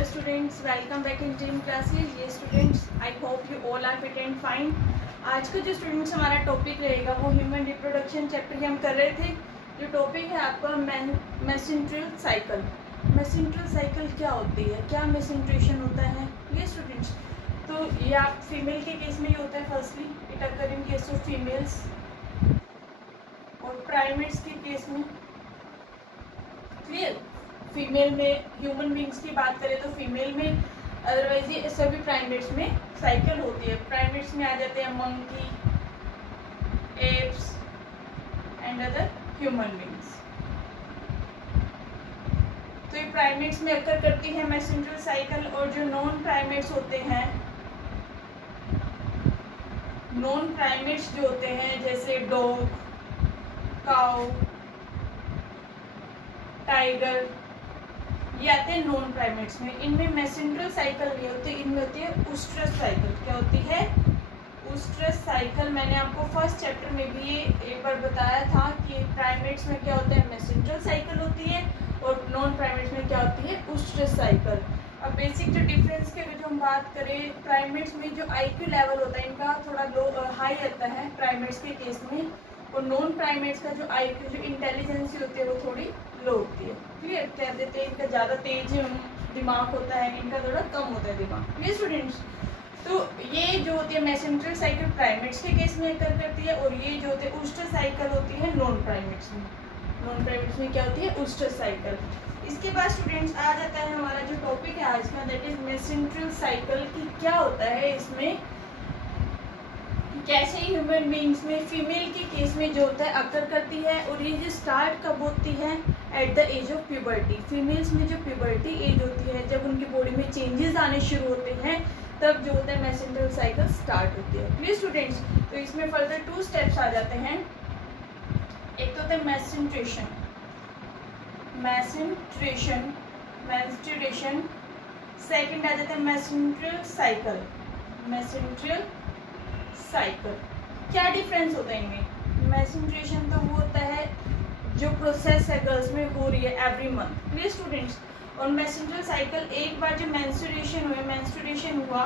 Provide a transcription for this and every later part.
Hello students, welcome back in Dream Classes। ये students I hope you all are fit and fine. आज का जो students हमारा topic रहेगा वो ह्यूमन रिप्रोडक्शन चैप्टर की हम कर रहे थे। जो टॉपिक है आपका मेसेंट्रियल साइकिल। मेसेंट्रियल साइकिल क्या होती है, क्या मेसेंट्रेशन होता है ये स्टूडेंट्स। तो ये आप फीमेल के केस में ही होता है। Firstly it occur in case of females और प्राइमेट्स के केस में। क्लियर? फीमेल में ह्यूमन बींग्स की बात करें तो फीमेल में, अदरवाइज ये सभी प्राइमेट्स में साइकिल होती है। प्राइमेट्स में आ जाते हैं monkey, apps and other human beings. तो ये प्राइमेट्स में अकर करती है मेसेंट्रियल साइकिल। और जो नॉन प्राइमेट्स होते हैं, नॉन प्राइमेट्स जो होते हैं जैसे डॉग, काउ, टाइगर, ये आते हैं नॉन प्राइमेट्स में। इनमें मेसेंट्रियल साइकिल नहीं होती, इनमें होती है ओस्ट्रस साइकिल। क्या होती है? ओस्ट्रस साइकिल। मैंने आपको फर्स्ट चैप्टर में भी ये एक बार बताया था कि प्राइमेट्स में क्या होता है, मेसेंट्रियल साइकिल होती है, और नॉन प्राइमेट्स में क्या होती है, ओस्ट्रस साइकिल। अब बेसिक जो डिफरेंस के जो हम बात करें, प्राइमेट्स में जो IQ लेवल होता है इनका थोड़ा लो हाई रहता है प्राइमेट्स के केस में, और नॉन प्राइमेट्स का जो IQ जो इंटेलिजेंसी होती है वो थोड़ी लो होती है। क्लियर? कह देते हैं इनका ज़्यादा तेज दिमाग होता है, इनका थोड़ा कम होता है दिमाग। ये स्टूडेंट्स, तो ये जो होती है मेसेंट्रियल साइकिल प्राइमेट्स के केस में अकर करती है, और ये जो होती है ओस्ट्रस साइकिल होती है नॉन प्राइमेट्स में। नॉन प्राइमेट्स में क्या होती है, ओस्ट्रस साइकिल। इसके बाद स्टूडेंट्स आ जाता है हमारा जो टॉपिक है आज का, दैट इज मेसेंट्रियल साइकिल की क्या होता है इसमें, कैसे ह्यूमन बींग्स में फीमेल के केस में जो होता है अकर करती है। और ये जो स्टार्ट कब होती है, at the age of puberty. Females में जो प्यूबर्टी एज होती है, जब उनकी बॉडी में चेंजेस आने शुरू होते हैं, तब जो होता है मेसेंट्रियल साइकिल स्टार्ट होती है। प्लीज स्टूडेंट्स, तो इसमें फर्दर 2 स्टेप्स आ जाते हैं। एक तो होता है मेसेंट्रेशन, मेसेंट्रेशन, मेंस्ट्रुएशन। सेकंड आ जाता है मेसेंट्रियल साइकिल, मेसेंट्रियल साइकिल। क्या डिफरेंस होता है इनमें? मेसेंट्रेशन तो वो होता है जो प्रोसेस है गर्ल्स में हो रही है एवरी मंथ। प्लीज स्टूडेंट्स, और मेसेंट्रियल साइकिल एक बार जब मेंस्ट्रुएशन हुआ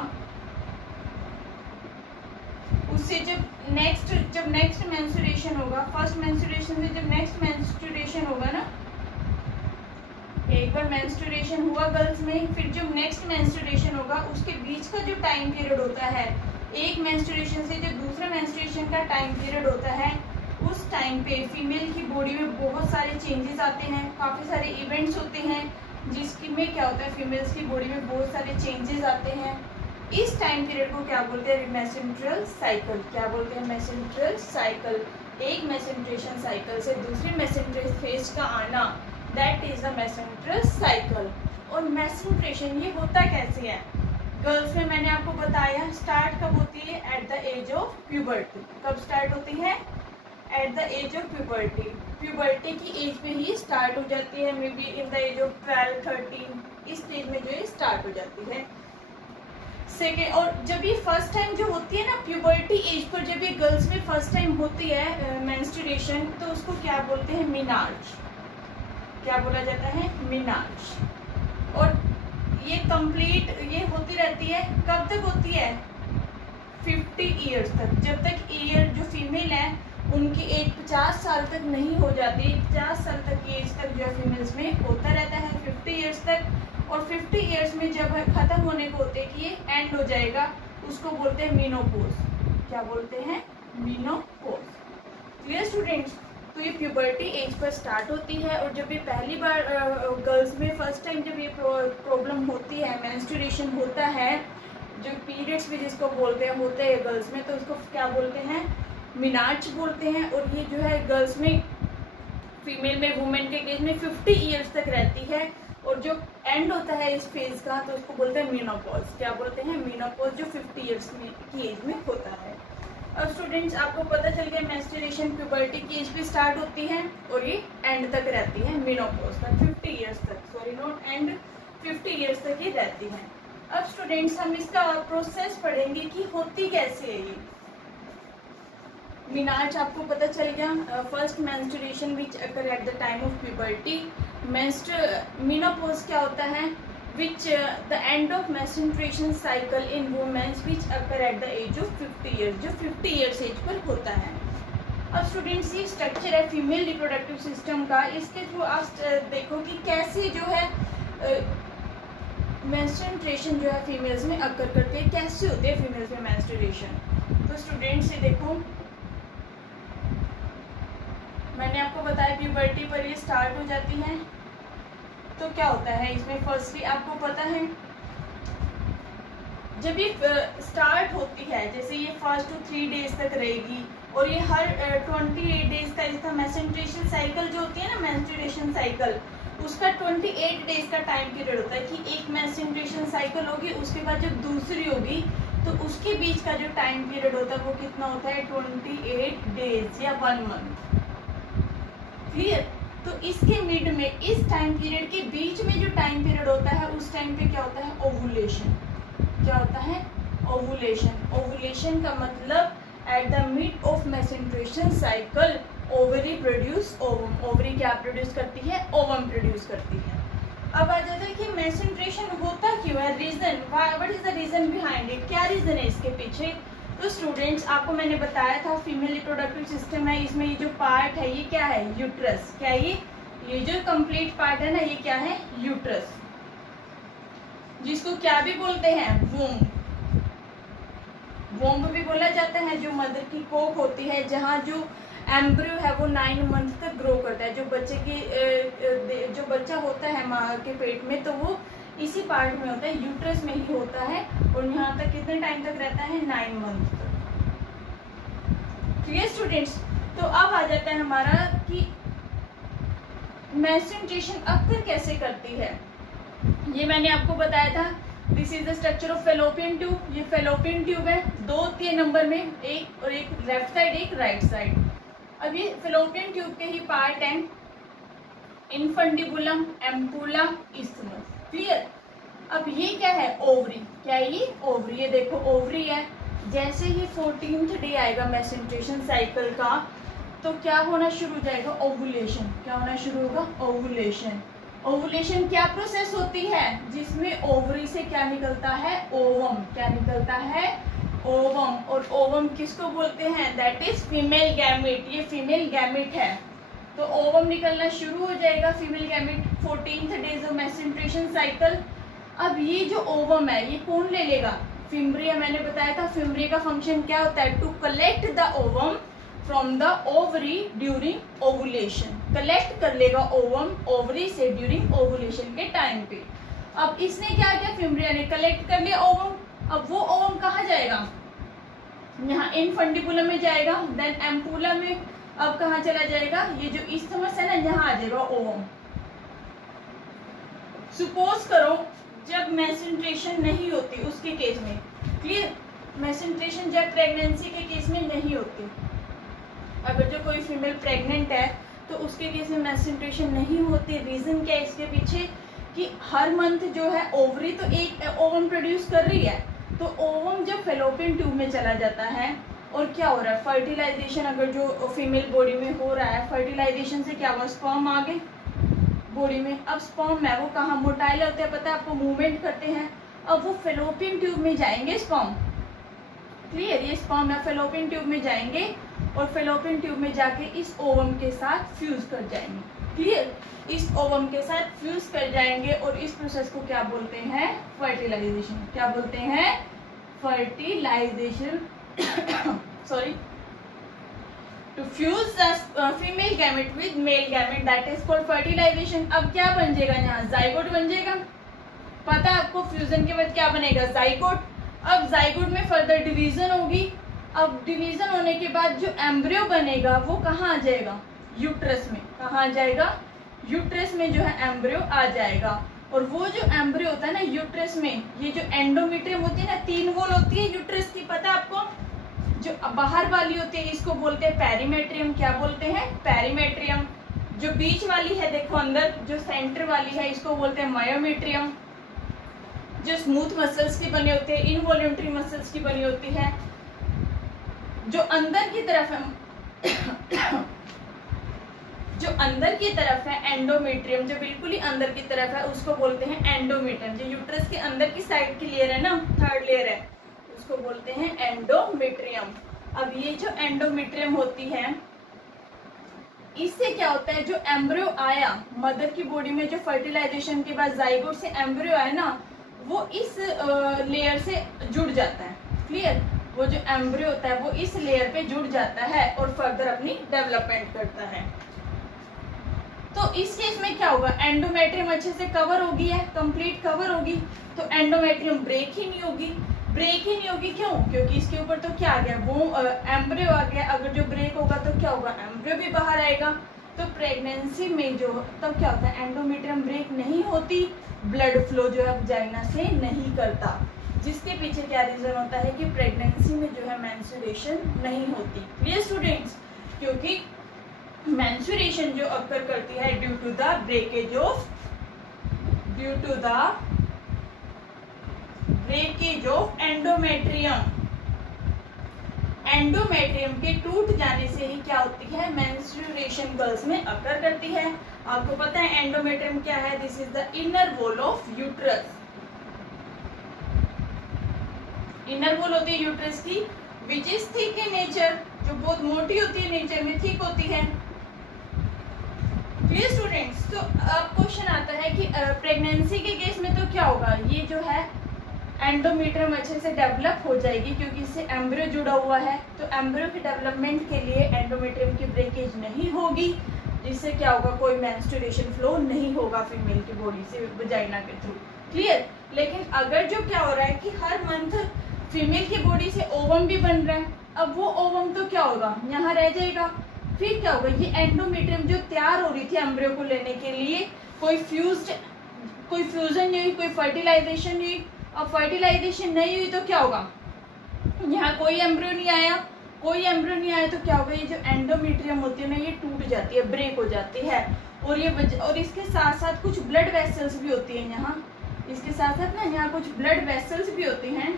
उससे जब नेक्स्ट मेंस्ट्रुएशन होगा, फर्स्ट मेंस्ट्रुएशन से जब नेक्स्ट मेंस्ट्रुएशन होगा ना, एक बार मेंस्ट्रुएशन हुआ गर्ल्स में, फिर जब नेक्स्ट मेंस्ट्रुएशन होगा उसके बीच का जो टाइम पीरियड होता है, एक मेंस्ट्रुएशन से जो दूसरे मेंस्ट्रुएशन का टाइम पीरियड होता है, उस टाइम पे फीमेल की बॉडी में बहुत सारे चेंजेस आते हैं, काफ़ी सारे इवेंट्स होते हैं जिसकी में क्या होता है, फीमेल्स की बॉडी में बहुत सारे चेंजेस आते हैं। इस टाइम पीरियड को क्या बोलते हैं, मेसेंट्रियल साइकिल। क्या बोलते हैं, मेसेंट्रियल साइकिल। एक मेसेंट्रेशन साइकिल से दूसरी मेसेंट्रियल फेज का आना, दैट इज द मेसेंट्रियल साइकिल। और मेसेंट्रेशन ये होता कैसे है गर्ल्स में, मैंने आपको बताया स्टार्ट कब होती है, at the age of puberty. कब स्टार्ट होती है, at the age of puberty. Puberty की एज पे ही स्टार्ट हो जाती है, may be in the age of 12-13, इस स्टेज में जो है स्टार्ट हो जाती है। सेकेंड, और जब ये फर्स्ट टाइम जो होती है ना प्यूबर्टी एज पर, जब ये गर्ल्स में फर्स्ट टाइम होती है मेंस्ट्रुएशन, तो उसको क्या बोलते हैं, मिनार्ज। क्या बोला जाता है, मिनार्ज। और ये कंप्लीट ये होती रहती है, कब तक होती है, 50 ईयर्स तक। जब तक ईयर जो फीमेल है उनकी एज 50 साल तक नहीं हो जाती, 50 साल तक की एज तक जो फीमेल्स में होता रहता है 50 ईयर्स तक। और 50 ईयर्स में जब खत्म होने को होते कि ये एंड हो जाएगा, उसको बोलते हैं मीनोपॉज। क्या बोलते हैं, मीनोपॉज। Clear students? तो ये प्यूबर्टी एज पर स्टार्ट होती है। और जब ये पहली बार गर्ल्स में फर्स्ट टाइम जब ये प्रॉब्लम होती है, मेंस्ट्रुएशन होता है, जो पीरियड्स भी जिसको बोलते हैं होते हैं गर्ल्स में, तो उसको क्या बोलते हैं, मिनार्ज बोलते हैं। और ये जो है गर्ल्स में, फीमेल में, वुमेन के केस में 50 ईयर्स तक रहती है। और जो एंड होता है इस फेज का, तो उसको बोलते हैं मीनोपॉज। क्या बोलते हैं, मीनोपॉज, जो 50 ईयर्स की एज में होता है। अब स्टूडेंट्स आपको पता चल गया मेंस्ट्रुएशन प्यूबर्टी की एज पे स्टार्ट होती है और ये एंड तक रहती है, मेनोपॉज तक, 50 ईयर्स तक, सॉरी नॉट एंड, 50 ईयर्स तक ये रहती है। अब स्टूडेंट्स हम इसका प्रोसेस पढ़ेंगे कि होती कैसे है ये। मिनार्ज आपको पता चल गया, first menstruation which occur at the time of puberty. Menopause क्या होता है, which the end of menstruation cycle in women which occur at the age of 50 years, जो 50 years एज पर होता है। अब स्टूडेंट्स ये स्ट्रक्चर है फीमेल रिप्रोडक्टिव सिस्टम का, इसके थ्रू आप देखो कि कैसे जो है मेंस्ट्रुएशन जो है फीमेल्स में अकर करते हैं, कैसे होते हैं फीमेल्स में मेंस्ट्रुएशन। तो स्टूडेंट्स ये देखो, मैंने आपको बताया प्यूबर्टी पर ये स्टार्ट हो जाती है। तो क्या होता है इसमें, फर्स्टली आपको पता है जब ये स्टार्ट होती है, जैसे ये फर्स्ट टू 3 डेज तक रहेगी और ये हर 28 डेज का इसका मेंस्ट्रुएशन साइकिल जो होती है ना, मेंस्ट्रुएशन साइकिल, उसका 28 डेज का टाइम पीरियड होता है कि एक मेंस्ट्रुएशन साइकिल होगी, उसके बाद जब दूसरी होगी तो उसके बीच का जो टाइम पीरियड होता है वो कितना होता है, 28 डेज या 1 मंथ। क्लियर। तो इसके मिड में, इस टाइम पीरियड के बीच में जो टाइम पीरियड होता है, उस टाइम पे क्या होता है, ओवुलेशन। क्या होता है, ओवुलेशन। ओवुलेशन का मतलब at the mid of menstruation cycle ovary produce ovum. Ovary क्या प्रोड्यूस करती है, ओवम प्रोड्यूस करती है। अब आ जाता है कि मेंस्ट्रुएशन होता क्यों है, reason, what is the reason behind it, क्या रीजन है इसके पीछे। तो स्टूडेंट्स आपको मैंने बताया था फीमेल रिप्रोडक्टिव सिस्टम है, इसमें ये जो पार्ट है ये क्या है, यूट्रस। क्या ये जो कंप्लीट पार्ट है ना, ये क्या है, यूट्रस, जिसको क्या भी बोलते हैं, वूम्ब। वूम्ब भी बोला जाता है, जो मदर की कोख होती है, जहाँ जो एम्ब्रियो है वो 9 मंथ तक ग्रो करता है। जो बच्चे की जो बच्चा होता है माँ के पेट में, तो वो इसी पार्ट में होता है, यूट्रस में ही होता है, और यहाँ तक कितने टाइम तक रहता है, 9 मंथ तक। Clear students. तो अब आ जाता है हमारा कि मेंस्ट्रुएशन अक्कर कैसे करती है। ये मैंने आपको बताया था, this is the structure of fallopian tube. ये फेलोपियन ट्यूब है, 2 3 नंबर में, एक और एक लेफ्ट साइड, एक राइट साइड। अब ये फेलोपियन ट्यूब के ही पार्ट है इनफंडिबुलम, एम्पुला, इस्थमस। क्लियर। अब ये क्या है, ओवरी। क्या है ये, ओवरी। ये देखो ओवरी है। जैसे ही 14th डे आएगा मेंस्ट्रुएशन साइकिल का, तो क्या होना शुरू हो जाएगा, ओवुलेशन। क्या होना शुरू होगा, ओवुलेशन। ओवुलेशन क्या प्रोसेस होती है, जिसमें ओवरी से क्या निकलता है, ओवम। क्या निकलता है, ओवम। और ओवम किसको बोलते हैं, दैट इज फीमेल गैमेट। ये फीमेल गैमेट है। तो ओवम निकलना शुरू हो जाएगा, female gamete, 14th days of menstruation cycle. अब ये जो ओवम है ये कौन ले लेगा, फिम्ब्रिया। मैंने बताया था फिम्ब्रिया का फंक्शन क्या होता है, to collect the ovum from the ovary during ovulation. Collect कर लेगा ओवम ओवरी से ड्यूरिंग ओवुलेशन के टाइम पे। अब इसने क्या किया, फिम्ब्रिया ने कलेक्ट कर लिया ओवम। अब वो ओवम कहाँ जाएगा, यहाँ इनफंडिबुलम में जाएगा, देन एम्पुला में। अब कहाँ चला जाएगा, ये जो इस्थमस है ना, यहाँ आ जाएगा ओवम। सपोज करो जब मेंस्ट्रुएशन नहीं होती उसके केस में, क्लियर, मेंस्ट्रुएशन जब प्रेगनेंसी के केस में नहीं होती, अगर जो कोई फीमेल प्रेग्नेंट है तो उसके केस में मेंस्ट्रुएशन नहीं होती। रीजन क्या है इसके पीछे, कि हर मंथ जो है ओवरी तो एक ओवम प्रोड्यूस कर रही है, तो ओवम जब फेलोपियन ट्यूब में चला जाता है, और क्या हो रहा है, फर्टिलाइजेशन अगर जो फीमेल बॉडी में हो रहा है, फर्टिलाइजेशन से क्या हुआ, स्पर्म आ गए बॉडी में। अब स्पर्म है वो कहाँ, मोटाइल होते हैं, पता है आपको, मूवमेंट करते हैं। अब वो फेलोपियन ट्यूब में जाएंगे स्पर्म। क्लियर। ये स्पर्म है फेलोपियन ट्यूब में जाएंगे, और फेलोपियन ट्यूब में जाके इस ओवम के साथ फ्यूज कर जाएंगे। क्लियर। इस ओवम के साथ फ्यूज कर जाएंगे, और इस प्रोसेस को क्या बोलते हैं, फर्टिलाइजेशन। क्या बोलते हैं, fertilization. Sorry, to fuse the female gamete with male gamete, that is called fertilization। अब क्या बन जाएगा यहाँ, जाइगोट बन जाएगा। पता है आपको फ्यूजन के बाद क्या बनेगा, जाइगोट। अब जाइगोट में फर्दर डिवीजन होगी। अब डिवीजन होने के बाद जो एम्ब्रियो बनेगा वो कहाँ आ जाएगा, यूट्रस में। कहाँ आ जाएगा, यूट्रस में जो है एम्ब्रियो आ जाएगा। और वो जो एम्ब्रियो होता है ना यूट्रस में, ये जो एंडोमेट्रियम होती है ना, 3 वॉल होती है यूट्रस की, पता है आपको। जो बाहर वाली होती है इसको बोलते हैं पेरीमेट्रियम। क्या बोलते हैं, पेरीमेट्रियम। जो बीच वाली है देखो अंदर, जो सेंटर वाली है, इसको बोलते हैं मायोमेट्रियम। जो स्मूथ मसल्स की बनी होती है, इनवॉल्यूंटरी मसल्स की बनी होती है। जो अंदर की तरफ है, जो अंदर की तरफ है एंडोमेट्रियम, जो बिल्कुल ही अंदर की तरफ है उसको बोलते हैं एंडोमेट्रियम। जो यूट्रस के अंदर की साइड की लेयर है ना, थर्ड लेयर है, उसको बोलते हैं एंडोमेट्रियम। अब ये जो एंडोमेट्रियम होती है, इससे क्या होता है, जो एम्ब्रियो आया मदर की बॉडी में, जो फर्टिलाइजेशन के बाद जाइगोट से एम्ब्रियो आया ना, वो इस लेयर से जुड़ जाता है। क्लियर? वो जो एम्ब्रियो होता है वो इस लेयर पे जुड़ जाता है और फर्दर अपनी डेवलपमेंट करता है। तो इस केस में क्या होगा, एंडोमेट्रियम अच्छे से कवर होगी है, कंप्लीट कवर होगी, तो एंडोमेट्रियम ब्रेक ही नहीं होगी। ब्रेक ही नहीं होगी क्यों? क्योंकि इसके ऊपर तो क्या आ गया, वो एम्ब्रियो आ गया। अगर जो ब्रेक होगा तो क्या होगा, एम्ब्रियो भी बाहर आएगा। तो प्रेगनेंसी में जो तब क्या होता है, एंडोमेट्रियम ब्रेक नहीं होती, ब्लड फ्लो जो है वजाइना से नहीं करता, जिसके पीछे क्या रीजन होता है कि प्रेगनेंसी में जो है मेंस्ट्रुएशन नहीं होती। Clear students? क्योंकि मेंस्ट्रुएशन जो अक्कर करती है due to the breakage of endometrium. Endometrium के टूट जाने से ही क्या होती है, मेंस्ट्रुएशन गर्ल्स में अकर करती है। आपको पता है एंडोमेट्रियम क्या है, this is the inner wall of uterus. Inner wall होती है यूट्रस की, which is thick in nature, जो बहुत मोटी होती है, नेचर में थिक होती है। Clear students? तो अब क्वेश्चन आता है कि प्रेगनेंसी के केस में तो क्या होगा, ये जो है एंडोमेट्रियम अच्छे से डेवलप हो जाएगी क्योंकि इससे एम्ब्रियो जुड़ा हुआ है। तो एम्ब्रियो के डेवलपमेंट के लिए एंडोमेट्रियम की ब्रेकेज नहीं होगी, जिससे क्या होगा, कोई मेंस्ट्रुएशन फ्लो नहीं होगा फीमेल की बॉडी से वजाइना के थ्रू। क्लियर? लेकिन अगर जो क्या हो रहा है कि हर मंथ फीमेल की बॉडी से ओवम भी बन रहा है, अब वो ओवम तो क्या होगा, यहाँ रह जाएगा। फिर क्या होगा, ये एंडोमेट्रियम जो तैयार हो रही थी एम्ब्रियो को लेने के लिए, कोई फ्यूजन नहीं हुई, कोई फर्टिलाइजेशन नहीं हुई। अब फर्टिलाइजेशन नहीं हुई तो क्या होगा, यहाँ कोई एम्ब्रियो नहीं आया, तो क्या होगा, ये जो एंडोमेट्रियम होती है ना, ये टूट जाती है, ब्रेक हो जाती है। और इसके साथ साथ कुछ ब्लड वेसल्स भी होती हैं यहाँ, इसके साथ साथ ना यहाँ कुछ ब्लड वेसल्स भी होती हैं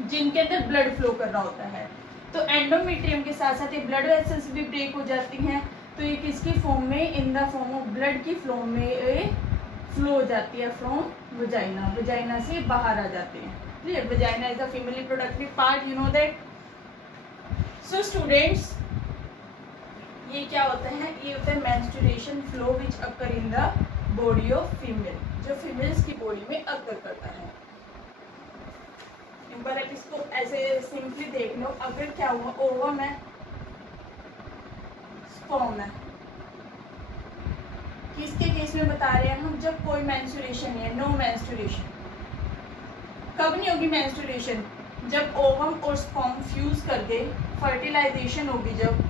जिनके अंदर ब्लड फ्लो कर रहा होता है। तो एंडोमेट्रियम के साथ साथ ये ब्लड वेसल्स भी ब्रेक हो जाती हैं। तो ये किसकी फॉर्म में, in the form of blood की फॉर्म में फ्लो हो जाती है फ्रॉम वजाइना, वजाइना से बाहर आ जाते हैं। Clear? Vagina is the female reproductive part, you know that. So students, ये क्या होता है, ये होता है menstruation flow which occur in the body of female, जो फीमेल्स की बॉडी में अकर करता है। एक बार इसको ऐसे सिंपली देख लो, अगर क्या हुआ, ओवम है, स्पर्म है, किसके केस में बता रहे हैं हम, जब कोई मेंस्ट्रुएशन नहीं है, नो मेंस्ट्रुएशन। कब नहीं होगी मेंस्ट्रुएशन, जब ओवम और स्पर्म फ्यूज करके फर्टिलाइजेशन होगी, जब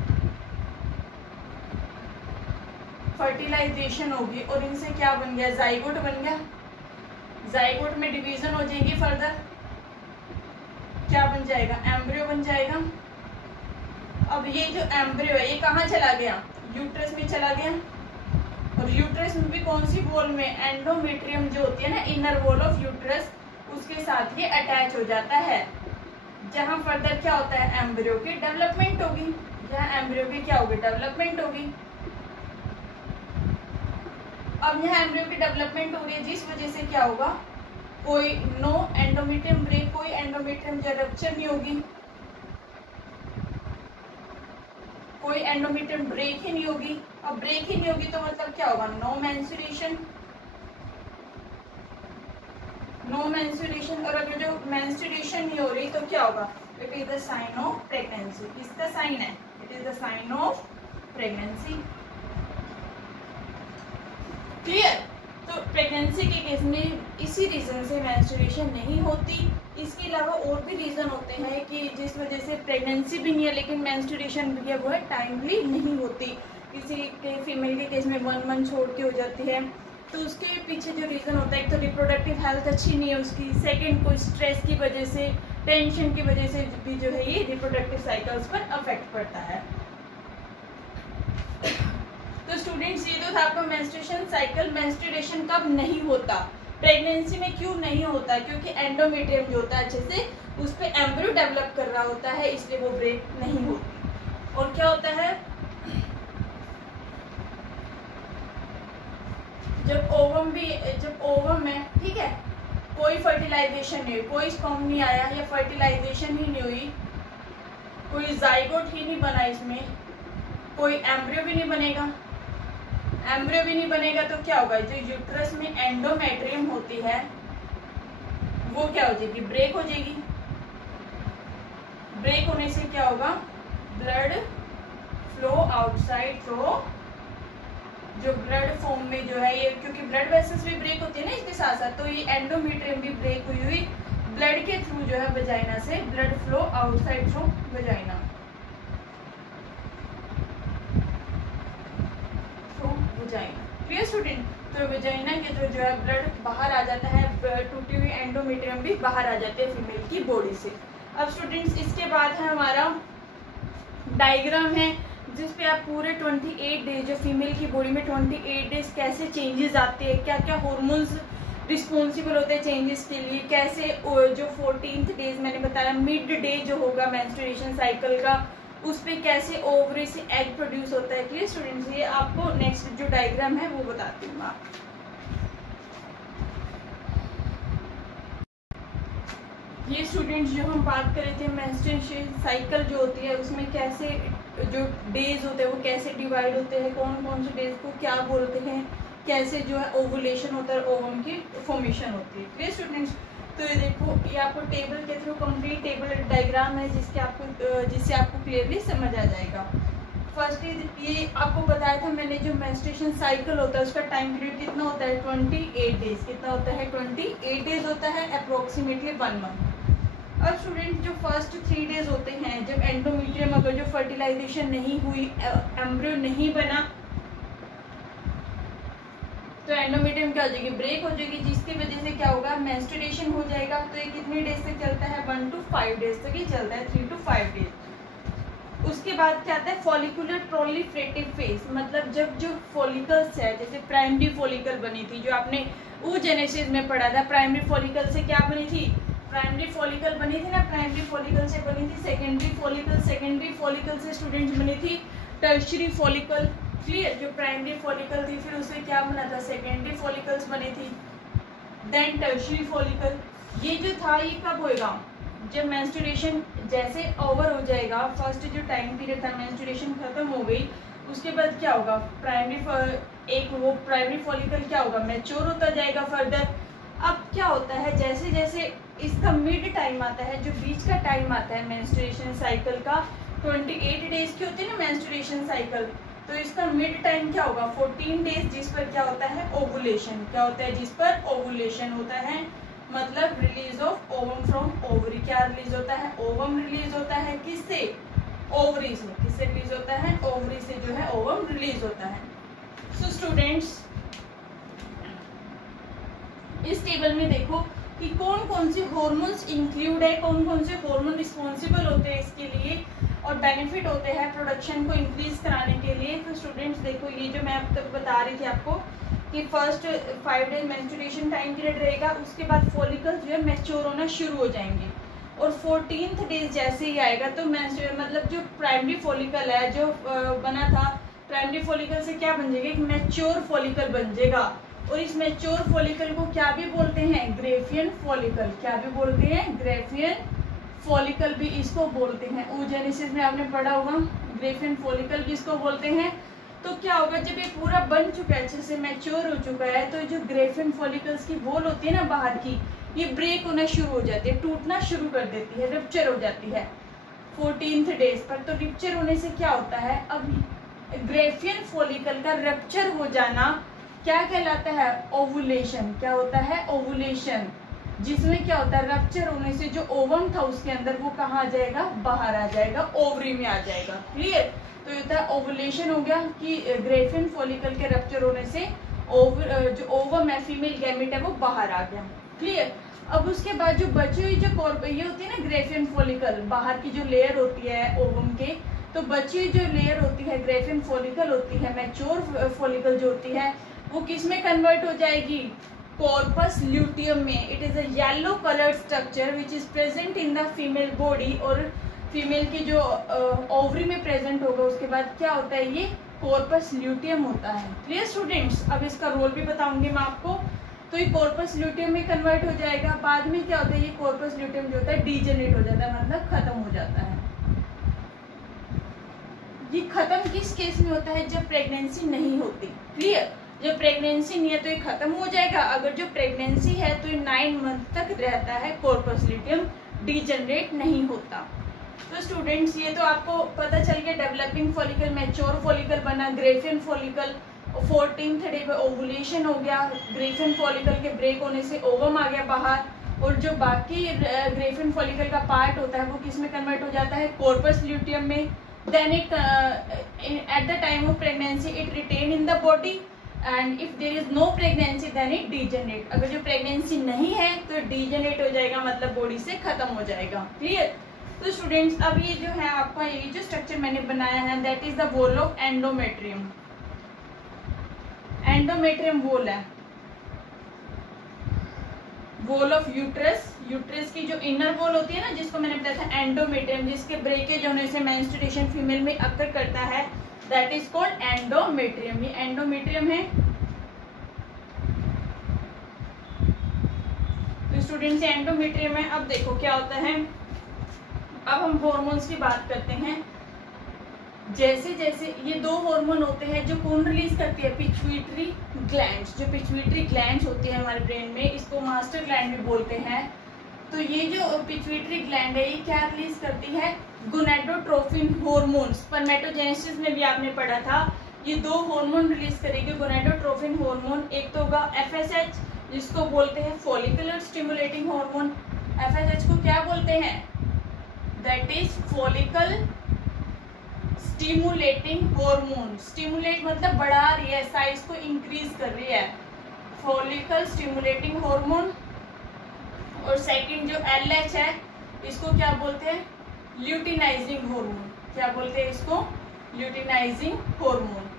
फर्टिलाइजेशन होगी और इनसे क्या बन गया, जाइगोट बन गया। जाइगोट में डिवीजन हो जाएगी, फर्दर क्या बन जाएगा, एम्ब्रियो बन जाएगा। अब ये जो एम्ब्रियो है ये कहाँ चला गया, यूट्रस में चला गया। और यूट्रस में भी कौन सी वॉल में, एंडोमेट्रियम जो होती है ना, इनर वॉल ऑफ यूट्रस, उसके साथ ये अटैच हो जाता है, जहां फर्दर क्या होता है, एम्ब्रियो की डेवलपमेंट होगी, जहां एम्ब्रियो की क्या होगी, डेवलपमेंट होगी। अब यहाँ एम्ब्रियो की डेवलपमेंट हो रही है, जिस वजह से क्या होगा, कोई नो एंडोमेट्रियम ब्रेक, कोई एंडोमेट्रियम रप्चर नहीं होगी, कोई एंडोमेट्रियम ब्रेक ही नहीं होगी। अब ब्रेक ही नहीं होगी तो मतलब क्या होगा, नो मेंस्ट्रुएशन, नो मेंस्ट्रुएशन। और अगर जो मेंस्ट्रुएशन नहीं हो रही तो क्या होगा, it is the sign of pregnancy. किसका साइन है, it is the sign of pregnancy. Clear? तो प्रेगनेंसी के केस में इसी रीजन से मेंस्ट्रुएशन नहीं होती। इसके अलावा और भी रीजन होते हैं कि जिस वजह से प्रेगनेंसी भी नहीं है लेकिन मेंस्ट्रुएशन भी है वो है टाइमली नहीं होती। किसी के फीमेल के केस में 1 मंथ छोड़ के हो जाती है, तो उसके पीछे जो रीज़न होता है, एक तो रिप्रोडक्टिव हेल्थ अच्छी नहीं है उसकी, सेकंड कोई स्ट्रेस की वजह से, टेंशन की वजह से भी जो है ये रिप्रोडक्टिव साइकिल्स पर अफेक्ट पड़ता है। तो स्टूडेंट्स, ये तो था आपका मेंस्ट्रुएशन साइकिल। मेंस्ट्रुएशन कब नहीं होता, प्रेगनेंसी में क्यों नहीं होता, क्योंकि एंडोमेट्रियम जो होता है अच्छे से उस पर एम्ब्रियो डेवलप कर रहा होता है, इसलिए वो ब्रेक नहीं होती। और क्या होता है, जब ओवम में, ठीक है, कोई फर्टिलाइजेशन नहीं हुई, कोई स्पर्म नहीं आया या फर्टिलाइजेशन ही नहीं हुई, कोई जाइगोट ही नहीं बना, इसमें कोई एम्ब्रियो भी नहीं बनेगा। एम्ब्रियो भी नहीं बनेगा तो क्या होगा, जो यूट्रस में एंडोमेट्रियम होती है वो क्या हो जाएगी, ब्रेक हो जाएगी। ब्रेक होने से क्या होगा, ब्लड फ्लो आउटसाइड थ्रू, जो ब्लड फॉर्म में जो है ये, क्योंकि ब्लड वेसल्स भी ब्रेक होती है ना इसके साथ साथ, तो ये एंडोमेट्रियम भी ब्रेक हुई ब्लड के थ्रू जो है वजाइना से blood flow outside through vagina, clear student. तो वजाइना के थ्रू जो है ब्लड बाहर आ जाता है, टूटी हुई एंडोमेट्रियम भी बाहर आ जाते हैं फीमेल की बॉडी से। अब स्टूडेंट्स इसके बाद है हमारा डायग्राम है, जिस पे आप पूरे 28 डेज जो फीमेल की बॉडी में 28 डेज कैसे चेंजेस आते हैं, क्या क्या हार्मोन्स रिस्पॉन्सिबल होते हैं चेंजेस के लिए, कैसे जो 14th डेज मैंने बताया मिड डे जो होगा मेंस्ट्रुएशन साइकिल का, उस पे कैसे ओवरी से एग प्रोड्यूस होता है। क्लियर स्टूडेंट्स, ये आपको नेक्स्ट जो डायग्राम है वो बताती हूँ मैं। ये स्टूडेंट्स जो हम बात कर रहे थे मेंस्ट्रुएशन साइकिल जो होती है उसमें कैसे जो डेज होते हैं वो कैसे डिवाइड होते हैं, कौन कौन से डेज को क्या बोलते हैं, कैसे जो है ओवुलेशन होता है, ओवम की फॉर्मेशन होती है। क्लियर स्टूडेंट्स, तो ये देखो, ये आपको टेबल के थ्रू कंप्लीट टेबल डायग्राम है जिससे आपको क्लियरली समझ आ जाएगा। फर्स्ट ये आपको बताया था मैंने, जो मेंस्ट्रुएशन साइकिल होता है उसका टाइम पीरियड कितना होता है, 28 डेज। कितना होता है, 28 डेज होता है, अप्रोक्सीमेटली 1 मंथ। अब स्टूडेंट जो फर्स्ट 3 डेज होते हैं, जब एंडोमेट्रियम अगर जो फर्टिलाइजेशन नहीं हुई, एम्ब्रियो नहीं बना, तो एंडोमेट्रियम क्या हो जाएगी, ब्रेक हो जाएगी, जिसकी वजह से क्या होगा, मेंस्ट्रुएशन हो जाएगा। तो ये कितने डेज तक चलता है, 1 to 5 डेज तक ही चलता है, 3 to 5 डेज। उसके बाद क्या आता है, फॉलिकुलर प्रोलिफरेटिव फेज, मतलब जब जो फॉलिकल्स है, जैसे प्राइमरी फॉलिकल बनी थी, जो आपने oogenesis में पढ़ा था, प्राइमरी फॉलिकल से क्या बनी थी, प्राइमरी फॉलिकल बनी थी ना, प्राइमरी फॉलिकल से बनी थी सेकेंडरी फॉलिकल, सेकेंडरी फॉलिकल से स्टूडेंट्स बनी थी टर्शियरी फॉलिकल। क्लियर, जो प्राइमरी फॉलिकल थी फिर उससे क्या बना था, सेकेंडरी फॉलिकल्स बनी थी, देन टर्शियरी फॉलिकल। ये जो था ये कब होएगा, जब मेंस्ट्रुएशन जैसे ओवर हो जाएगा, फर्स्ट जो टाइम पीरियड था मेंस्ट्रुएशन खत्म हो गई, उसके बाद क्या होगा, प्राइमरी फॉलिकल क्या होगा, मैच्योर होता जाएगा फर्दर। अब क्या होता है, जैसे जैसे इसका मिड टाइम आता है, जो बीच का टाइम आता है मेंस्ट्रुएशन साइकिल का, 28 डेज की होती है ना मेंस्ट्रुएशन साइकिल, तो इसका मिड टाइम क्या होगा, 14 डेज, जिस पर क्या होता है, ओवुलेशन। क्या होता है, जिस पर ओवुलेशन होता है, मतलब release of ovum from ovary. क्या रिलीज होता है, ओवम रिलीज होता है, किससे, ओवरी से। किससे रिलीज होता है, ओवरी से जो है ओवम रिलीज होता है। सो स्टूडेंट्स, इस टेबल में देखो कि कौन कौन से हार्मोन्स इंक्लूड है, कौन कौन से हार्मोन रिस्पॉन्सिबल होते हैं इसके लिए और बेनिफिट होते हैं प्रोडक्शन को इंक्रीज कराने के लिए। तो स्टूडेंट्स देखो, ये जो मैं अब तक बता रही थी आपको कि first 5 days menstruation time period रहेगा, उसके बाद फॉलिकल्स जो है मैच्योर होना शुरू हो जाएंगे, और 14th डेज जैसे ही आएगा तो मतलब जो प्राइमरी फॉलिकल है जो बना था, प्राइमरी फॉलिकल से क्या बन जाएगा, एक मैच्योर फॉलिकल बन जाएगा। और इस मैच्योर फॉलिकल को क्या भी बोलते हैं, ग्रेफियन फॉलिकल। क्या भी बोलते हैं, ग्रेफियन फॉलिकल भी इसको बोलते हैं। oogenesis में आपने पढ़ा होगा, ग्रेफियन फॉलिकल भी इसको बोलते हैं। तो क्या होगा, जब ये पूरा बन चुका है, अच्छे से मैच्योर हो चुका है, तो जो ग्रेफियन फॉलिकल्स की वॉल होती है ना बाहर की, ये ब्रेक होना शुरू हो जाती है, टूटना शुरू कर देती है, रप्चर हो जाती है 14th डेज पर। तो रप्चर होने से क्या होता है, अब ग्रेफियन फॉलिकल का रप्चर हो जाना क्या कहलाता है, ओवुलेशन। क्या होता है, ओवुलेशन, जिसमें क्या होता है, रप्चर होने से जो ओवम था उसके अंदर वो कहाँ आ जाएगा, बाहर आ जाएगा, ओवरी में आ जाएगा। क्लियर, तो ये होता है ओवुलेशन हो गया कि ग्रेफियन फॉलिकल के रप्चर होने से जो ओवम है, फीमेल गैमेट है, वो बाहर आ गया। क्लियर, अब उसके बाद जो बची हुई जो ये होती है ना ग्रेफियन फॉलिकल, बाहर की जो लेयर होती है ओवम के, तो बची हुई जो लेयर होती है ग्रेफियन फॉलिकल होती है, मैच्योर फॉलिकल जो होती है, वो किस में कन्वर्ट हो जाएगी, कॉर्पस ल्यूटियम में। It is a yellow coloured structure which is present in the female body, और फीमेल की जो ओवरी में प्रेजेंट होगा, उसके बाद क्या होता है, ये कॉर्पस ल्यूटियम होता है। क्लियर स्टूडेंट्स, अब इसका रोल भी बताऊंगी मैं आपको। तो ये कॉर्पस ल्यूटियम में कन्वर्ट हो जाएगा, बाद में क्या होता है, ये कॉर्पस ल्यूटियम जो होता है डीजेनरेट हो जाता है, मतलब खत्म हो जाता है। ये खत्म किस केस में होता है, जब प्रेगनेंसी नहीं होती। क्लियर, जब प्रेगनेंसी नहीं है तो ये खत्म हो जाएगा, अगर जो प्रेगनेंसी है तो ये 9 मंथ तक रहता है, कॉर्पस ल्यूटियम डीजेनरेट नहीं होता। तो स्टूडेंट्स ये तो आपको पता चल गया, डेवलपिंग फॉलिकल, मैच्योर फॉलिकल बना, ग्रेफियन फॉलिकल, 14th डे पे ओवुलेशन हो गया, ग्रेफियन फॉलिकल के ब्रेक होने से ओवम आ गया बाहर, और जो बाकी ग्रेफियन फॉलिकल का पार्ट होता है वो किस में कन्वर्ट हो जाता है, कॉर्पस ल्यूटियम में। Then it at the time of pregnancy it retain in the body, and if there is no pregnancy then it degenerate. अगर जो प्रेगनेंसी नहीं है तो डीजेनरेट हो जाएगा, मतलब बॉडी से खत्म हो जाएगा। क्लियर। तो स्टूडेंट्स अब ये जो है आपका ये जो स्ट्रक्चर मैंने बनाया है that is the wall of endometrium. Endometrium wall है, वॉल ऑफ यूट्रस। यूट्रस की जो इनर वॉल होती है ना, जिसको मैंने बताया था एंडोमेट्रियम, जिसके ब्रेकेज होने से मेंस्ट्रुएशन फीमेल में अकर करता है, दैट इज कॉल्ड एंडोमेट्रियम। ये एंडोमेट्रियम है। तो स्टूडेंट्स एंडोमेट्रियम है। अब देखो क्या होता है, अब हम हार्मोन्स की बात करते हैं। जैसे जैसे ये 2 हार्मोन होते हैं जो कौन रिलीज करती है, पिट्यूटरी ग्लैंड्स। जो पिट्यूटरी ग्लैंड्स होती है हमारे ब्रेन में, इसको मास्टर ग्लैंड भी बोलते हैं। तो ये जो पिट्यूटरी ग्लैंड है ये क्या रिलीज करती है, गोनेडोट्रोफिन हार्मोन। स्पर्मेटोजेनेसिस में भी आपने पढ़ा था, ये 2 हार्मोन रिलीज करेगी, गोनेडोट्रोफिन हार्मोन। एक तो होगा FSH, जिसको बोलते हैं फॉलिकुलर स्टिमुलेटिंग हार्मोन। FSH को क्या बोलते हैं, that is follicle stimulating hormone. Stimulate मतलब बढ़ा रही है, साइज को इंक्रीज कर रही है, फॉलिकल स्टिमुलेटिंग हार्मोन। और सेकंड जो LH है इसको क्या बोलते हैं, ल्यूटिनाइजिंग हार्मोन। क्या बोलते हैं इसको, ल्यूटिनाइजिंग हार्मोन।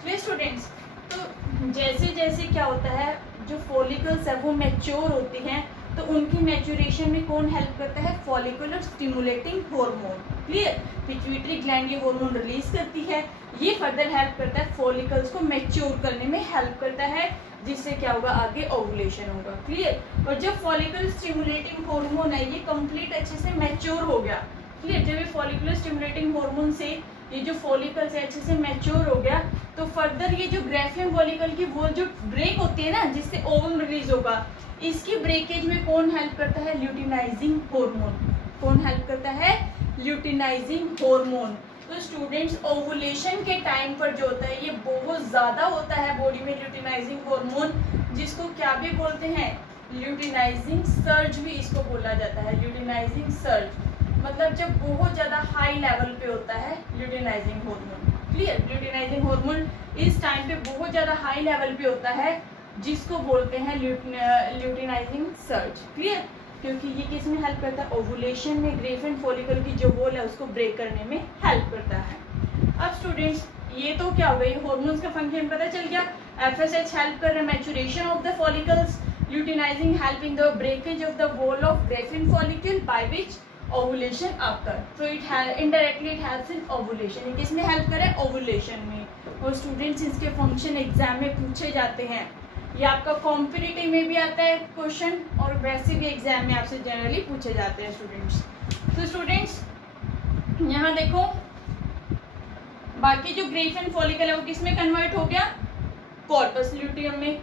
Clear students. तो जैसे जैसे क्या होता है, जो फॉलिकल्स है वो मैच्योर होती हैं, तो उनकी मैच्योरेशन में कौन हेल्प करता है, follicular stimulating hormone. Clear. Pituitary gland ये हार्मोन रिलीज करती है, ये फर्दर हेल्प करता है, फॉलिकल्स को मैच्योर करने में हेल्प करता है, जिससे क्या होगा, आगे ओवुलेशन होगा। क्लियर। और जब फॉलिकल स्टिमुलेटिंग हार्मोन है ये कंप्लीट अच्छे से मैच्योर हो गया। क्लियर। जब ये फॉलिकुलर स्टिमुलेटिंग हार्मोन से ये जो फॉलिकल से अच्छे से मैच्योर हो गया, तो फर्दर ये जो ग्रेफियन फॉलिकल की वो जो ब्रेक होती है ना, जिससे ओवम रिलीज होगा, इसकी ब्रेकेज में कौन हेल्प करता है, ल्यूटिनाइजिंग हार्मोन। कौन हेल्प करता है, ल्यूटिनाइजिंग हार्मोन। तो स्टूडेंट्स ओवुलेशन के टाइम पर जो होता है ये बहुत ज्यादा होता है बॉडी में ल्यूटिनाइजिंग हार्मोन, जिसको क्या भी बोलते हैं, ल्यूटिनाइजिंग सर्ज भी इसको बोला जाता है। ल्यूटिनाइजिंग सर्ज मतलब जब बहुत ज्यादा हाई लेवल पे होता है luteinizing hormone. Clear. Luteinizing hormone इस टाइम पे बहुत ज्यादा हाई लेवल पे होता है, जिसको बोलते हैं ल्यूटिनाइजिंग सर्ज। क्लियर। क्योंकि ये किस में हेल्प करता है, ओवुलेशन में, ग्रेफियन फॉलिकल की जो वॉल है उसको ब्रेक करने में हेल्प करता है। अब स्टूडेंट्स ये तो क्या हो गई, हार्मोन्स का फंक्शन पता चल गया। FSH हेल्प कर रहा है maturation of the follicles, luteinizing helping the breakage of the wall of Graafian follicle by which ovulation occur. तो it indirectly it helps in ovulation. ये किस में हेल्प करे, ओवुलेशन में। और स्टूडेंट्स इसके फंक्शन एग्जाम में पूछे जाते हैं, ये आपका कॉम्पिटिटिव में भी आता है क्वेश्चन, और वैसे भी एग्जाम में आपसे जनरली पूछे जाते हैं स्टूडेंट्स। तो स्टूडेंट्स यहाँ देखो, बाकी जो ग्रेफियन फॉलिकल है वो किस में कन्वर्ट हो गया, कॉर्पस ल्यूटियम में।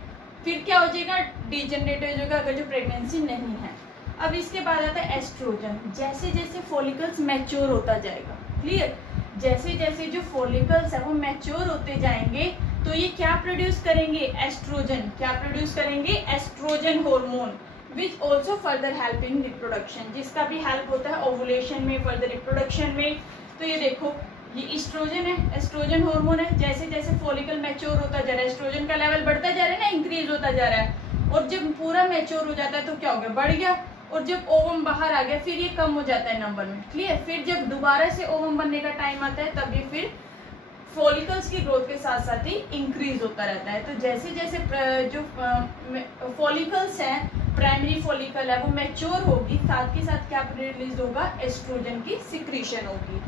फिर क्या हो जाएगा, डीजेनरेट हो जाएगा अगर जो प्रेगनेंसी नहीं है। अब इसके बाद आता है एस्ट्रोजन। जैसे जैसे फॉलिकल्स मैच्योर होता जाएगा, क्लियर, जैसे जैसे जो फॉलिकल्स है वो मैच्योर होते जाएंगे, तो ये क्या प्रोड्यूस करेंगे, एस्ट्रोजन। क्या प्रोड्यूस करेंगे, estrogen hormone, which also further help in reproduction, जिसका भी हेल्प होता है ओवुलेशन में, फर्दर रिप्रोडक्शन में। तो ये देखो ये एस्ट्रोजन है, एस्ट्रोजन हार्मोन है। जैसे जैसे फॉलिकल मैच्योर होता जा रहा है, एस्ट्रोजन का लेवल बढ़ता जा रहा है ना, इंक्रीज होता जा रहा है। और जब पूरा मैच्योर हो जाता है तो क्या हो गया, बढ़ गया। और जब ओवम बाहर आ गया फिर ये कम हो जाता है नंबर में। क्लियर। फिर जब दोबारा से ओवम बनने का टाइम आता है तब ये फिर फॉलिकल्स की ग्रोथ के साथ साथ ही इंक्रीज होता रहता है। तो जैसे जैसे जो फॉलिकल्स हैं, प्राइमरी फॉलिकल है वो मैच्योर होगी, साथ के साथ क्या रिलीज होगा, एस्ट्रोजन की सिक्रीशन होगी।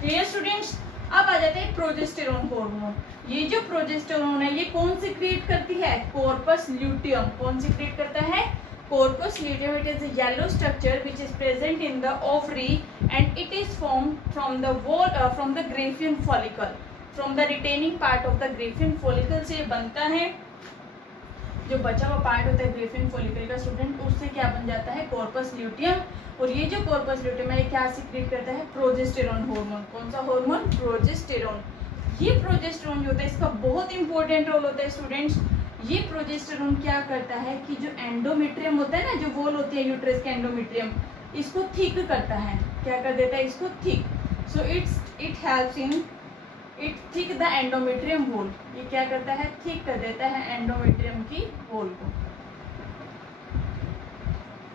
Clear students. अब आ जाते हैं प्रोजेस्टेरोन हार्मोन। ये जो प्रोजेस्टेरोन है ये कौन सिक्रीट करती है? Corpus luteum. कौन सिक्रीट करता है? corpus luteum. It is a yellow structure which is present in the ovary and it is formed from the wall from the Graafian follicle, from the retaining part of the Graafian follicle से बनता है। जो बचा हुआ part होता है Graafian follicle का student, उससे क्या बन जाता है? Corpus luteum. और ये जो कॉर्पस ल्यूटियम है क्या सिक्रीट करता है? Progesterone hormone. कौन सा हार्मोन? प्रोजेस्टेरोन। ये प्रोजेस्टेरोन जो होता है इसका बहुत इंपॉर्टेंट रोल होता है स्टूडेंट्स। ये प्रोजेस्टेरोन क्या करता है कि जो एंडोमेट्रियम होता है ना, जो वॉल होती है यूट्रस के एंडोमेट्रियम, इसको थिक करता है। क्या कर देता है? इसको thick. So it helps in it thick the endometrium wall. ये क्या करता है? थिक कर देता है एंडोमेट्रियम की वॉल को।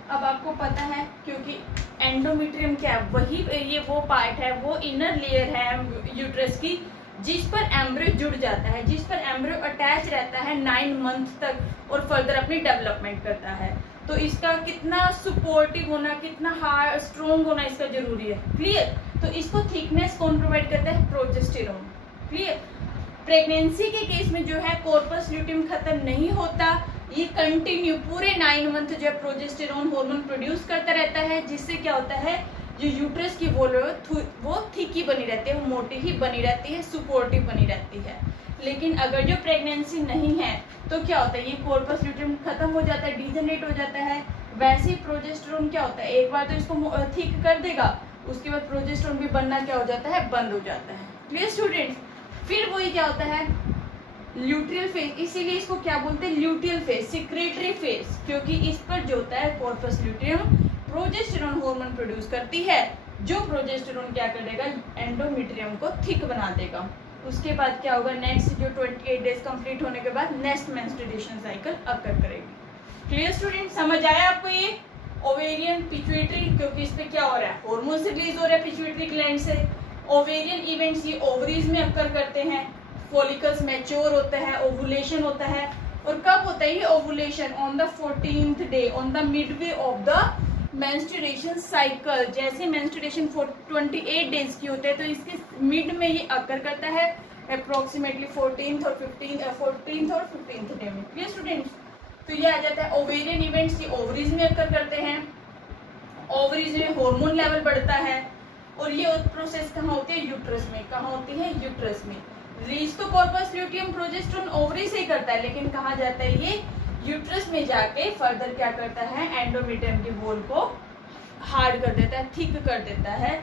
अब आपको पता है क्योंकि एंडोमेट्रियम क्या है? वही ये वो पार्ट है, वो इनर लेयर है यूट्रस की जिस पर एम्ब्रियो जुड़ जाता है, जिस पर एम्ब्रियो अटैच रहता है 9 मंथ तक और फर्दर अपनी डेवलपमेंट करता है। तो इसका कितना सपोर्टिव होना, कितना हार्ड स्ट्रॉन्ग होना इसका जरूरी है। क्लियर। तो इसको थिकनेस कौन प्रोवाइड करता है? प्रोजेस्टेरोन। क्लियर। प्रेगनेंसी के केस में जो है कॉर्पस ल्यूटियम खत्म नहीं होता, ये कंटिन्यू पूरे 9 मंथ जो है प्रोजेस्टेरोन हार्मोन प्रोड्यूस करता रहता है, जिससे क्या होता है जो यूट्रस की वॉल है वो थिक ही बनी रहती है, वो मोटी ही बनी रहती है, सपोर्टिव बनी रहती है। लेकिन अगर जो प्रेगनेंसी नहीं है तो क्या होता है? ये कॉर्पस ल्यूटियम खत्म हो जाता है, डिजेनरेट हो जाता है। वैसे ही प्रोजेस्टेरोन क्या होता है? एक बार तो इसको थिक कर देगा, उसके बाद प्रोजेस्टेरोन भी बनना क्या हो जाता है? बंद हो जाता है। Clear students. फिर वही क्या होता है? Luteal phase. इसीलिए इसको क्या बोलते हैं? ल्यूटियल फेज, सिक्रेटरी फेज, क्योंकि इस पर जो होता है corpus luteum progesterone hormone produce करती है, जो प्रोजेस्टेरोन क्या कर देगा? एंडोमेट्रियम को थिक बना देगा। उसके बाद क्या होगा? नेक्स्ट जो 28 डेज कंप्लीट होने के बाद नेक्स्ट मेंस्ट्रुएशन साइकिल अकर करेगी। Clear student. समझ आया आपको ये? ओवेरियन पिट्यूटरी, क्योंकि इस पे क्या हो रहा है? हार्मोन रिलीज हो रहा है पिट्यूटरी ग्लैंड से। ओवेरियन इवेंट्स ये ओवरीज में अकर करते हैं। फॉलिकल्स मैच्योर होता है, ओवुलेशन होता है। और कब होता है ये ovulation? On the 14th day, on the Midway of the menstruation cycle. जैसे मेंस्ट्रुएशन 28 डेज की होते हैं तो इसके मिड में ये अकर करता है, अप्रोक्सीमेटली 14th और 15th डे में। Clear students. तो ये आ जाता है ओवेरियन इवेंट्स, ये ओवरीज में अकर करते हैं। ओवरीज में हार्मोन लेवल बढ़ता है और ये प्रोसेस कहाँ होती है? यूट्रस में। कहाँ होती है? यूट्रस में। रिलीज तो कॉर्पस ल्यूटियम प्रोजेस्टेरोन ओवरी से ही करता है, लेकिन कहाँ जाता है ये? यूट्रस में जाके फर्दर क्या करता है? एंडोमेट्रियम की वॉल को हार्ड कर देता है, थिक कर देता है।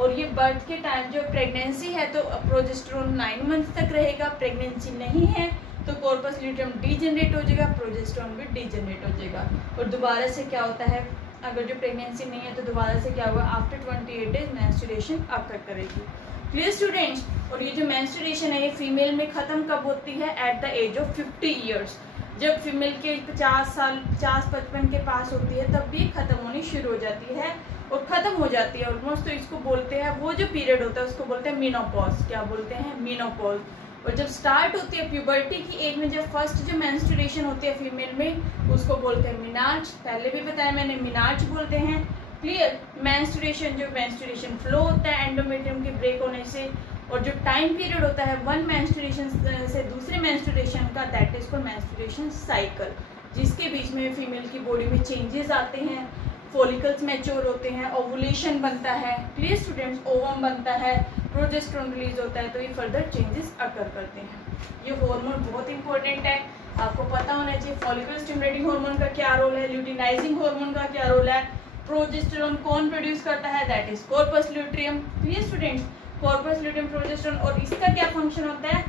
और ये बर्थ के टाइम जो प्रेगनेंसी है तो प्रोजेस्टेरोन 9 मंथ तक रहेगा। प्रेगनेंसी नहीं है तो कॉर्पस ल्यूटियम डीजेनरेट हो जाएगा, प्रोजेस्टेरोन भी डीजेनरेट हो जाएगा। और दोबारा से क्या होता है? अगर जो प्रेगनेंसी नहीं है तो दोबारा से क्या होगा? आफ्टर 28 डेज मेंस्ट्रुएशन अकर करेगी। Clear students. और ये जो मेंस्ट्रुएशन है ये फीमेल में खत्म कब होती है? At the age of 50 years. जब फीमेल के 50-55 के पास होती है तब भी खत्म होनी शुरू हो जाती है और खत्म हो जाती है ऑलमोस्ट। तो इसको बोलते हैं, वो जो पीरियड होता है उसको बोलते हैं मेनोपॉज। क्या बोलते हैं? मेनोपॉज। और जब स्टार्ट होती है प्यूबर्टी की एज में, जब फर्स्ट जो मेंस्ट्रुएशन होती है फीमेल में, उसको बोलते हैं मेनार्च। पहले भी बताया मैंने, मेनार्च बोलते हैं। क्लियर। मेंस्ट्रुएशन जो मेंस्ट्रुएशन फ्लो होता है एंडोमेट्रियम के ब्रेक होने से, और जो टाइम पीरियड होता है वन मेंस्ट्रुएशन से दूसरे मेंस्ट्रुएशन का, that is called menstruation cycle, जिसके बीच में फीमेल की बॉडी में चेंजेस आते हैं, फॉलिकल्स मैच्योर होते हैं, ओवुलेशन बनता है। Clear students. ओवम बनता है, प्रोजेस्टेरोन रिलीज होता है, तो ये फर्दर चेंजेस अकर करते हैं। ये हार्मोन बहुत इंपॉर्टेंट है, आपको पता होना चाहिए। फॉलिकल स्टिमुलेटिंग हार्मोन का क्या रोल है, ल्यूटिनाइजिंग हार्मोन का क्या रोल है, प्रोजेस्टेरोन कौन प्रोड्यूस करता है, that is corpus luteum. Clear students. Corpus luteum, progesterone, और इसका क्या फंक्शन होता है?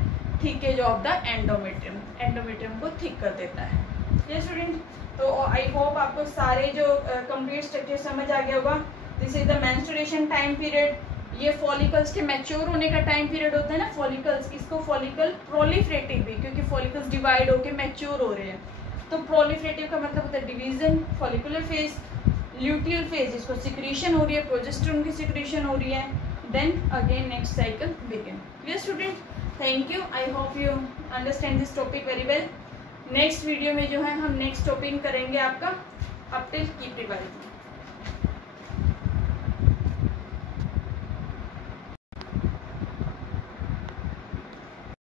थिकेज ऑफ द एंडोमेट्रियम, एंडोमेट्रियम को थिक कर देता है। Clear student. तो आई होप आपको सारे जो कंप्लीट स्ट्रक्चर समझ आ गया होगा। This is the menstruation time period. ये फॉलिकल्स के मैच्योर होने का टाइम पीरियड होता है ना, फॉलिकल्स, इसको फॉलिकल प्रोलिफरेटिव भी, क्योंकि फॉलिकल्स डिवाइड होके मैच्योर हो रहे हैं। तो प्रोलिफरेटिव का मतलब होता है division, follicular phase, luteal phase, इसको सिक्रीशन हो रही है, प्रोजेस्टेरोन की सिक्रीशन हो रही है, then again next cycle begin. Clear student. Thank you. I hope you understand this topic very well. Next video में जो है हम नेक्स्ट टॉपिक करेंगे आपका, अब टिल कीप रिवाइजिंग।